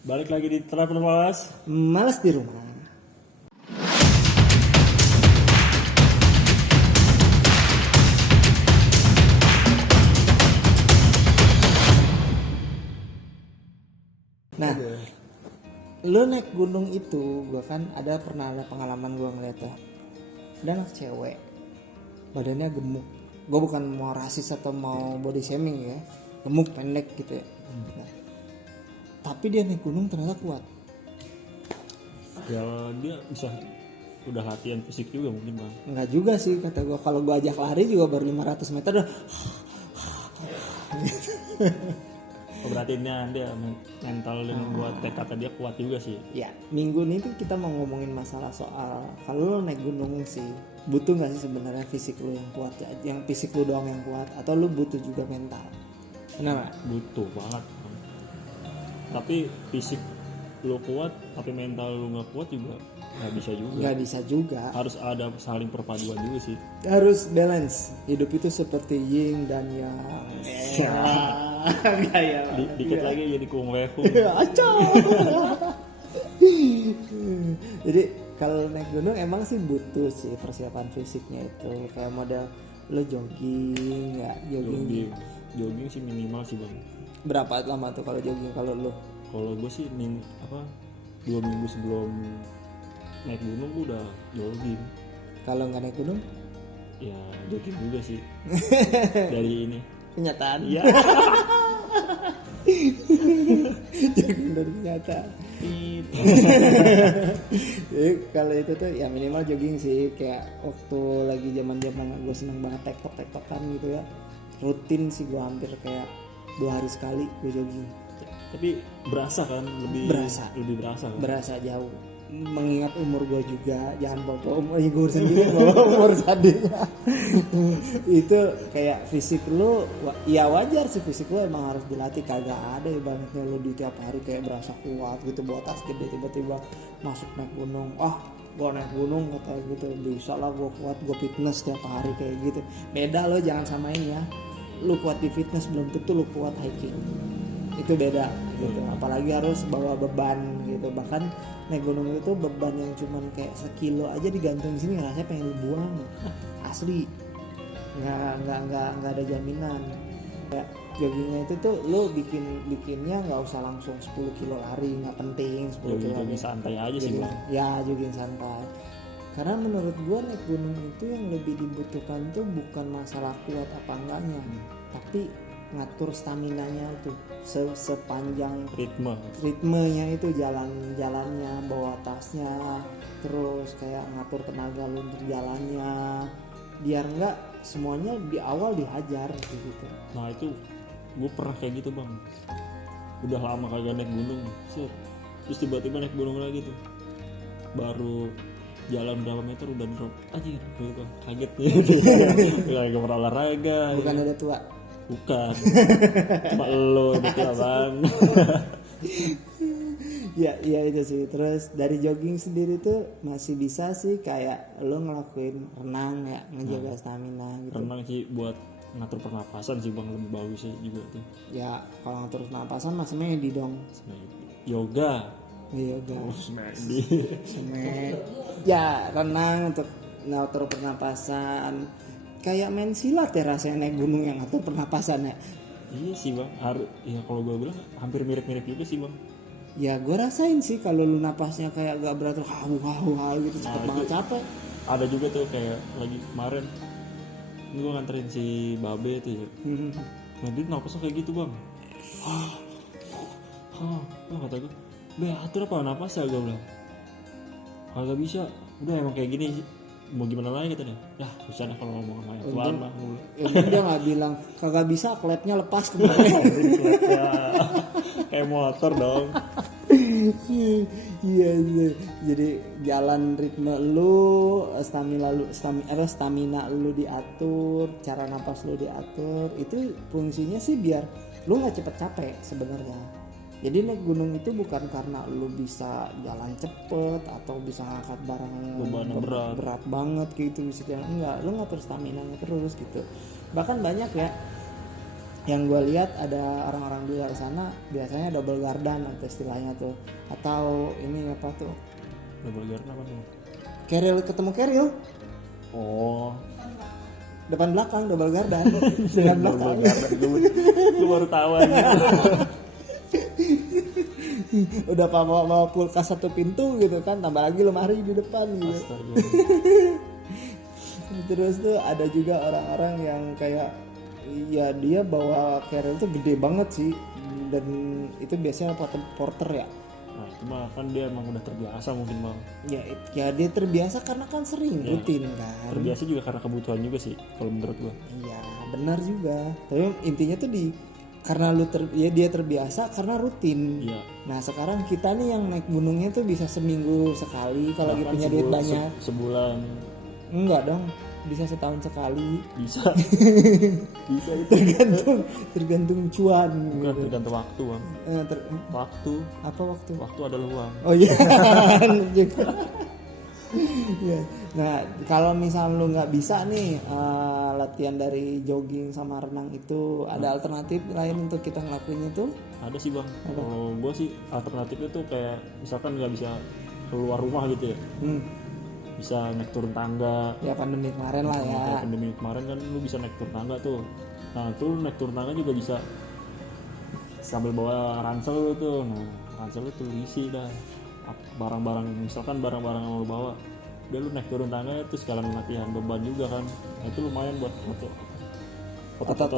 Balik lagi di Travel Mas. Malas di rumah. Nah, lu naik gunung itu, gua kan pernah ada pengalaman gua ngeliat ya. Ada anak cewek, badannya gemuk. Gua bukan mau rasis atau mau body shaming ya, gemuk pendek gitu ya. Nah, tapi dia naik gunung ternyata kuat. Ya dia bisa udah latihan fisik juga mungkin bang. Enggak juga sih kata gua, kalau gua ajak lari juga baru 500 meter udah. Oh, berarti dia mental dan buat tekad dia kuat juga sih. Ya, minggu ini tuh kita mau ngomongin masalah soal kalau lo naik gunung sih butuh nggak sih sebenarnya fisik lo yang kuat ya, yang fisik lo doang yang kuat atau lo butuh juga mental? Benar nggak? Butuh banget. Bang. Tapi fisik lo kuat, tapi mental lo nggak kuat juga nggak bisa juga. Nggak bisa juga. Harus ada saling perpaduan juga sih. Harus balance. Hidup itu seperti yin dan yang. Gaya. Dikit lagi jadi kung wehu. Acau. Jadi kalau naik gunung emang sih butuh sih persiapan fisiknya itu kayak model lo jogging ya Jogging sih minimal sih bang. Berapa lama tuh kalau jogging kalau lo? Kalau gue sih 2 minggu sebelum naik gunung gue udah jogging. Kalau nggak naik gunung? Ya jogging juga sih. Dari ini. Kenyataan. Iya. Jogging dari kenyataan. Jadi kalau itu tuh ya minimal jogging sih, kayak waktu lagi zaman gue seneng banget tektokan gitu ya. Rutin sih gue hampir kayak 2 hari sekali gue jogging. Tapi berasa kan lebih berasa kan? Berasa jauh. Mengingat umur gue juga, jangan bawa umur gue sendiri, bawa umur sadenya. Itu kayak fisik lu ya wajar sih, fisik lu emang harus dilatih. Kagak ada ibaratnya lu di tiap hari kayak berasa kuat gitu bawa tas gede, tiba-tiba masuk naik gunung, gua naik gunung kata gitu, bisa lah gua kuat, gua fitness tiap hari kayak gitu. Beda lo, jangan samain ya. Lu kuat di fitness belum tentu lu kuat hiking. Itu beda gitu, apalagi harus bawa beban gitu. Bahkan naik gunung itu beban yang cuman kayak 1 kilo aja digantung di sini rasanya pengen dibuang. Asli nggak ada jaminan. Kayak joggingnya itu tuh lo bikinnya nggak usah langsung 10 kilo lari, nggak penting 10 kilo jogging santai aja sih bang. Ya jogging santai, karena menurut gua naik gunung itu yang lebih dibutuhkan tuh bukan masalah kuat apa enggaknya, tapi ngatur staminanya tuh sepanjang ritmenya itu, jalannya bawa tasnya, terus kayak ngatur tenaga lu untuk jalannya biar enggak semuanya di awal dihajar gitu. Nah itu gue pernah kayak gitu bang, udah lama kagak naik gunung set. Terus tiba-tiba naik gunung lagi tuh, baru jalan berapa meter udah drop anjir gitu, kaget gitu. Gak pernah olahraga. Bukan ada tua. Bukan. Cuma lo gitu bang. Ya itu sih. Terus dari jogging sendiri tuh masih bisa sih kayak lo ngelakuin renang ya, ngejaga stamina gitu. Renang sih buat ngatur pernapasan sih bang, lebih bagus sih juga tuh. Ya kalau ngatur pernapasan mas semedi dong. Yoga. Semedi. Ya renang untuk ngatur pernapasan. Kayak main silat ya rasanya naik gunung yang ngatur pernapasan ya. Iya sih bang, ya kalau gue bilang hampir mirip-mirip juga sih bang. Ya gue rasain sih kalau lu napasnya kayak gak beratur gitu, cepet banget capek. Ada juga tuh kayak lagi kemarin ini gue nganterin si Babe tuh ya. Nah dia napasnya kayak gitu bang. Kata gue, Be atur apa napasnya, gue bilang kagak bisa, udah emang kayak gini sih. Mau gimana lagi katanya, susah dah kalau ngomong sama Tuhan mah. Dia nggak bilang kagak bisa, klepnya lepas kemarin. Kayak motor dong. Iya. Jadi jalan ritme lu, stamina lu diatur, cara napas lu diatur. Itu fungsinya sih biar lu nggak cepet capek sebenarnya. Jadi naik gunung itu bukan karena lu bisa jalan cepet atau bisa ngangkat barang berat banget gitu, bisa jalan, enggak, lu ngatur stamina nya terus gitu. Bahkan banyak ya yang gue lihat ada orang-orang di luar sana biasanya double gardan atau istilahnya tuh, atau ini apa tuh, double guard apa tuh? keril ketemu keril Oh, depan belakang double gardan dengan belakang. double guard gue baru tahu aja. Udah bawa kulkas satu pintu gitu kan, tambah lagi lemari di depan gitu. Astaga. Terus tuh ada juga orang-orang yang kayak ya dia bawa carrier tuh gede banget sih, dan itu biasanya porter ya. Nah itu mah kan dia emang udah terbiasa mungkin bang. Ya dia terbiasa karena kan sering Ya, rutin kan. terbiasa juga karena kebutuhan juga sih kalau menurut gua. Iya benar juga, tapi intinya tuh karena dia terbiasa karena rutin. Iya. Nah sekarang kita nih yang naik gunungnya tuh bisa seminggu sekali kalau lagi Bahkan punya duit banyak. sebulan Enggak dong, bisa setahun sekali. bisa. Bisa itu tergantung cuan. bukan tergantung waktu bang. Waktu Apa waktu? waktu adalah uang. Oh iya. juga. Ya. Nah kalau misal lu nggak bisa nih latihan dari jogging sama renang itu, ada alternatif lain untuk kita ngelakuin itu? Ada sih bang. Kalau gua sih alternatifnya tuh kayak misalkan nggak bisa keluar rumah gitu ya, bisa naik turun tangga. Ya pandemi kemarin lah ya. Kayak pandemi kemarin kan lu bisa naik turun tangga tuh. Nah tuh lu naik turun tangga juga bisa sambil bawa ransel lu tuh. Nah ransel lu tuh isi dah barang-barang, misalkan barang-barang yang lu bawa, udah lu naik turun tangga itu sekalian latihan beban juga kan. Nah, itu lumayan buat otot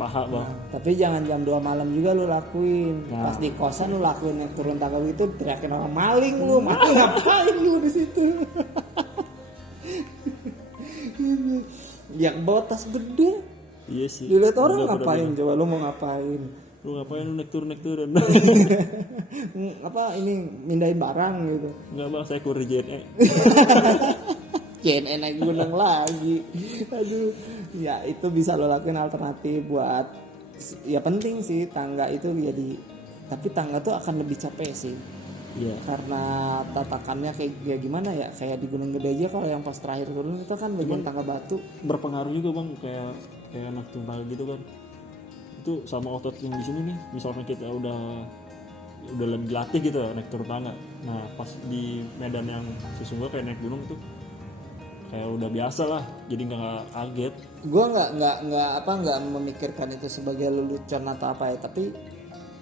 paha bang. Nah, tapi jangan jam 2 malam juga lu lakuin. Nah. Pas di kosan lu lakuin naik turun tangga gitu, teriakin orang maling lu, maling ngapain lu di situ? Yang bawa tas gede, Iya sih. dilihat orang Gua ngapain? bener-bener, Coba lu mau ngapain? lu ngapain lu naik turun Apa ini mindahin barang gitu? Enggak bang, saya kurir JNE. JNE naik gunung lagi. Aduh, ya itu bisa lo lakuin alternatif buat, ya penting sih tangga itu jadi, tapi tangga tuh akan lebih capek sih. Iya. Karena tatakannya kayak gimana ya, kayak di Gunung Gede aja kalau yang pas terakhir turun itu kan bagian tangga batu. Berpengaruh juga bang, kayak naik turun tangga gitu kan, itu sama otot yang di sini nih. Misalnya kita udah lagi dilatih gitu ya, naik turun tangga, nah pas di medan yang sesungguhnya kayak naik gunung tuh kayak udah biasa lah, jadi nggak kaget. Gue nggak memikirkan itu sebagai lelucon atau apa ya, tapi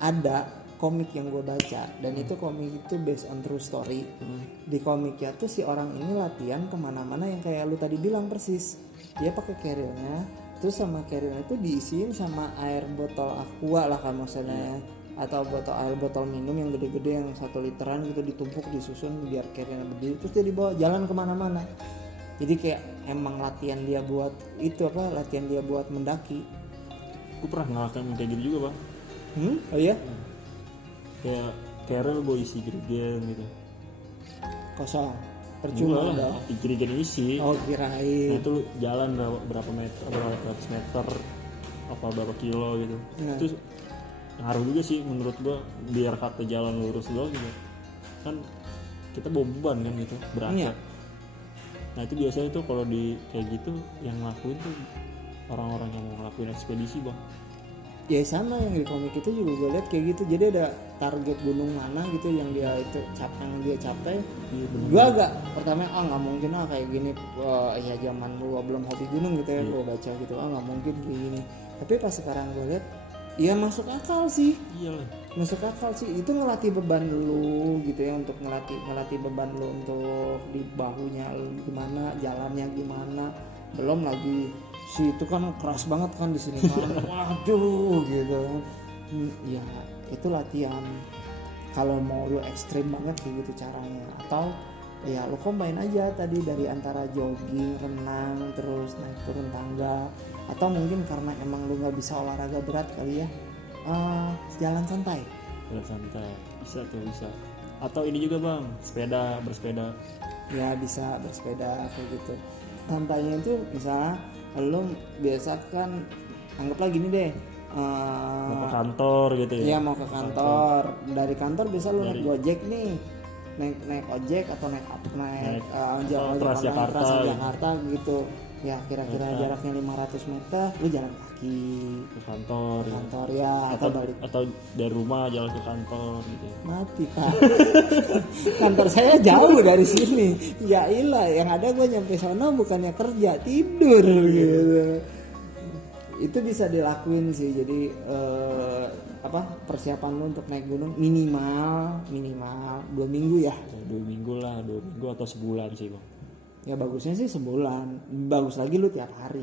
ada komik yang gue baca, dan itu komik itu based on true story. Di komiknya tuh si orang ini latihan kemana-mana yang kayak lu tadi bilang persis. Dia pakai carrier-nya, terus sama carrier-nya itu diisiin sama air botol aqua lah kan maksudnya, atau air botol minum yang gede-gede yang 1 literan gitu, ditumpuk disusun biar carrier-nya berdiri, terus dia dibawa jalan kemana-mana. Jadi kayak emang latihan dia buat mendaki. Gue pernah ngelakuin kayak gitu juga bang. Oh iya? Kayak carrier gue isi jerigen gitu. Kosong. Percuma Enggak dong. lah, jerigen isi. Oh Nah kirain. itu lu jalan berapa meter, berapa ratus meter, apa berapa kilo gitu. Nah. Itu ngaruh juga sih menurut gua, biar kata jalan lurus doang gitu. Kan kita bawa beban kan gitu, berat. Iya. Nah itu biasanya tuh kalau di kayak gitu yang ngelakuin tuh orang-orang yang mau ngelakuin ekspedisi bang. Ya sama yang di komik itu juga gue lihat kayak gitu. Jadi ada target gunung mana gitu yang dia capai. Iya bener. Gue agak pertama nggak mungkin kayak gini. Ya zaman lu belum hobi gunung gitu ya, gue baca gitu nggak mungkin kayak gini. Tapi pas sekarang gue lihat, ya masuk akal sih. Iya lah. Masuk akal sih, itu ngelatih beban lu gitu ya, untuk ngelatih beban lu untuk di bahunya lu gimana, jalannya gimana. Belum lagi si itu kan keras banget kan di sini kan. Waduh gitu kan. Ya itu latihan. Kalau mau lu ekstrim banget kayak gitu caranya, atau ya lu combine aja tadi dari antara jogging, renang, terus naik turun tangga, atau mungkin karena emang lu nggak bisa olahraga berat kali ya, jalan santai. Bisa tuh, bisa. Atau ini juga bang, bersepeda. Ya bisa bersepeda kayak gitu. Santainya itu misalnya lo biasa kan, anggaplah gini deh, Mau ke kantor gitu ya. Iya mau ke kantor. Dari kantor biasa lo naik Gojek nih, naik ojek atau naik Transjakarta gitu. Ya kira-kira jaraknya 500 meter, lu jalan kaki kaki ke kantor, ya. kantor ya atau balik Atau dari rumah jalan ke kantor gitu. mati Pak. Kantor saya jauh dari sini. Ya ilah, yang ada gue nyampe sana bukannya kerja, tidur gitu. Itu bisa dilakuin sih. Jadi persiapan lu untuk naik gunung minimal 2 minggu ya. Ya, 2 minggu lah, 2 minggu atau sebulan sih bang. Ya bagusnya sih sebulan. Bagus lagi lu tiap hari.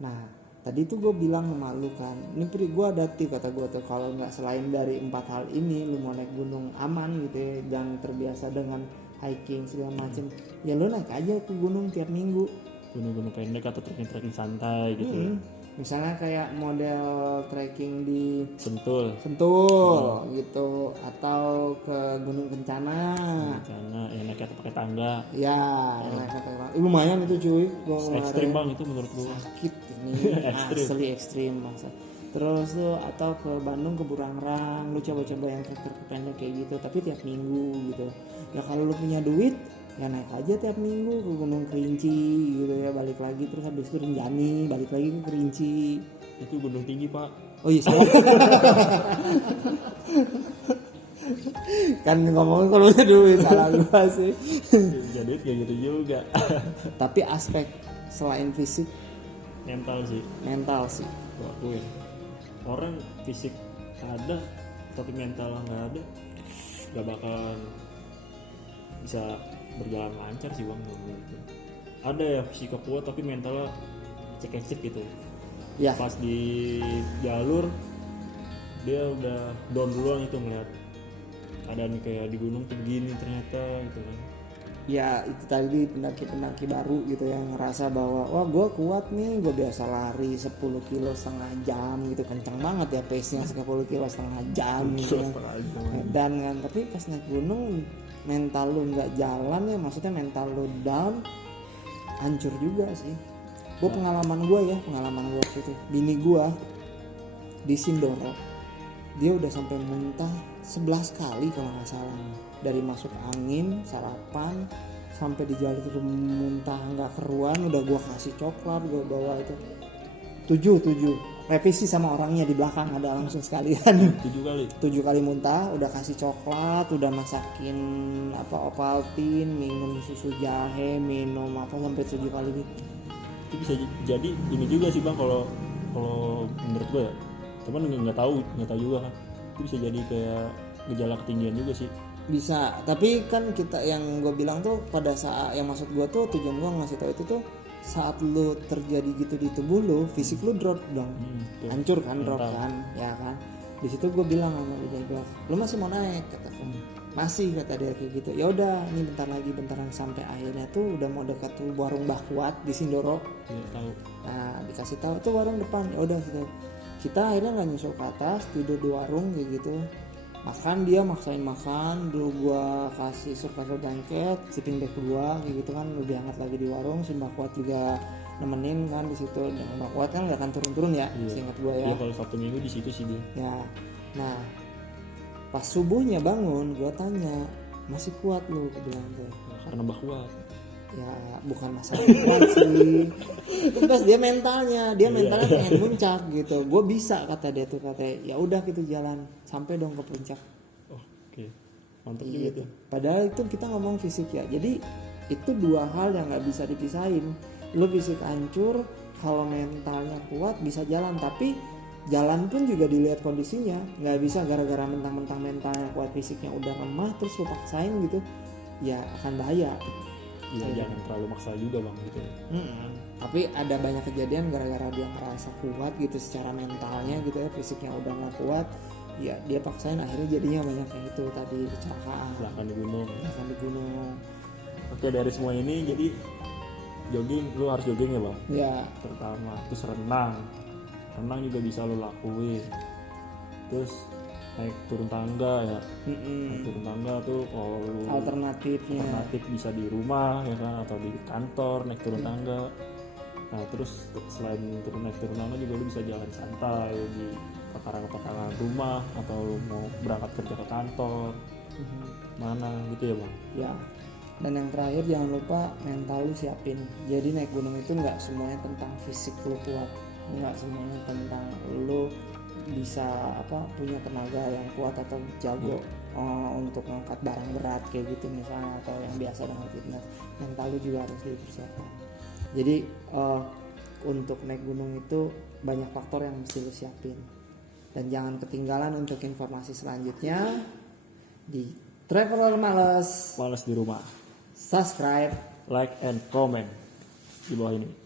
Nah tadi tuh gue bilang sama lu kan, ini Pri, gue ada tip kata gue tuh, kalau nggak selain dari 4 hal ini lu mau naik gunung aman gitu ya, jangan terbiasa dengan hiking segala macem, ya lu naik aja ke gunung tiap minggu. Gunung-gunung pendek atau trekking santai gitu. Misalnya kayak model trekking di Sentul, Sentul gitu, atau ke Gunung Kencana. karena enaknya pakai tangga. Ya, naik ke lumayan itu cuy. Gua Ekstrim bang itu menurut gua. sakit ini Ekstrim. asli ekstrim masa. Terus tuh atau ke Bandung ke Burangrang, lu coba-coba yang trek pendek kayak gitu, tapi tiap minggu gitu. Ya kalau lu punya duit, ya naik aja tiap minggu ke Gunung Kerinci gitu ya, balik lagi terus habis itu Rinjani, balik lagi ke Kerinci. Itu gunung tinggi pak. Oh iya salah. Kan ngomongin kalau punya duit salah gua sih. Jadi kayak gitu juga. Tapi aspek selain fisik, Mental sih. Gua Gua akuin. Orang fisik ada tapi mental nggak ada, nggak bakalan bisa berjalan lancar sih bang gitu. Ada ya fisiknya kuat tapi mentalnya cek-cek gitu. Ya. Pas di jalur dia udah down duluan itu ngeliat keadaan kayak di gunung tuh begini ternyata gitu kan. Ya itu tadi pendaki-pendaki baru gitu yang ngerasa bahwa wah gue kuat nih, gue biasa lari 10 kilo setengah jam gitu, kencang banget ya pace-nya 10 kilo setengah jam gitu. Dan kan tapi pas naik gunung mental lu nggak jalan ya, maksudnya mental lu down, hancur juga sih. Gue pengalaman gue waktu itu, bini gue di Sindoro dia udah sampai muntah 11 kali kalau nggak salah, dari masuk angin sarapan sampai di jalur itu muntah nggak keruan. Udah gue kasih coklat, gue bawa itu 7 revisi sama orangnya di belakang ada langsung sekalian 7 kali muntah, udah kasih coklat, udah masakin Ovaltine, minum susu jahe, minum sampai 7 kali gitu. Itu bisa jadi ini juga sih bang kalau menurut gue ya, cuman nggak tahu juga kan, itu bisa jadi kayak gejala ketinggian juga sih. Bisa, tapi kan kita yang gue bilang tuh pada saat yang maksud gue tuh tujuan gue ngasih tahu itu tuh saat lu terjadi gitu di tubuh lu, fisik lu drop dong, hancur kan, drop kan, ya kan. Di situ gue bilang sama dia, lu masih mau naik, kata masih, kata dia kayak gitu. Ya udah, ini bentar lagi sampai akhirnya tuh udah mau dekat tuh warung Mbah Kuat di Sindoro. Iya tahu. Nah dikasih tahu tuh warung depan, ya udah kita akhirnya nggak nyusul ke atas, tidur di warung kayak gitu. Makan, dia maksain makan, dulu gua kasih survival blanket, sleeping bag gua kayak gitu kan, lebih hangat lagi di warung. Si Mbak Kuat juga nemenin kan di situ. Dan Mbak Kuat kan nggak akan turun-turun ya, seingat gua ya. Iya kalau Sabtu Minggu di situ sih dia. Ya, nah pas subuhnya bangun, gua tanya masih kuat lu, gua bilang tuh. Karena Mbak Kuat. Ya bukan masalah kuat sih, terus dia mentalnya pengen puncak gitu. Gue bisa, kata dia tuh, katanya ya udah gitu jalan sampai dong ke puncak. Oke. Mantap juga Gitu. tuh. Padahal itu kita ngomong fisik ya, jadi itu dua hal yang nggak bisa dipisahin. Lu fisik hancur, kalau mentalnya kuat bisa jalan, tapi jalan pun juga dilihat kondisinya. Nggak bisa gara-gara mentang-mentang mentalnya kuat, fisiknya udah lemah terus lu paksain gitu, ya akan bahaya. Iya jangan terlalu maksa juga bang gitu. Tapi ada banyak kejadian gara-gara dia ngerasa kuat gitu secara mentalnya gitu ya, fisiknya udah nggak kuat, ya dia paksain akhirnya jadinya banyak kayak itu tadi, kecelakaan Silahkan di gunung. di gunung. Oke, dari semua ini jadi jogging, lu harus jogging ya bang. Ya Pertama, terus renang juga bisa lu lakuin. Terus naik turun tangga ya. Naik turun tangga tuh kalau lu alternatifnya alternatif bisa di rumah ya kan, atau di kantor naik turun tangga. Nah terus selain naik turun tangga juga lu bisa jalan santai di pekarangan rumah, atau lu mau berangkat kerja ke kantor mana gitu ya bang. ya. Dan yang terakhir jangan lupa mental lu siapin. Jadi naik gunung itu nggak semuanya tentang fisik lu kuat, nggak semuanya tentang lu bisa punya tenaga yang kuat atau jago untuk ngangkat barang berat kayak gitu misalnya, atau yang biasa dengan fitness. Mental lu juga harus dipersiapkan. Jadi untuk naik gunung itu banyak faktor yang mesti lu siapin. Dan jangan ketinggalan untuk informasi selanjutnya di Traveler Males. Males di rumah. Subscribe, Like and comment di bawah ini.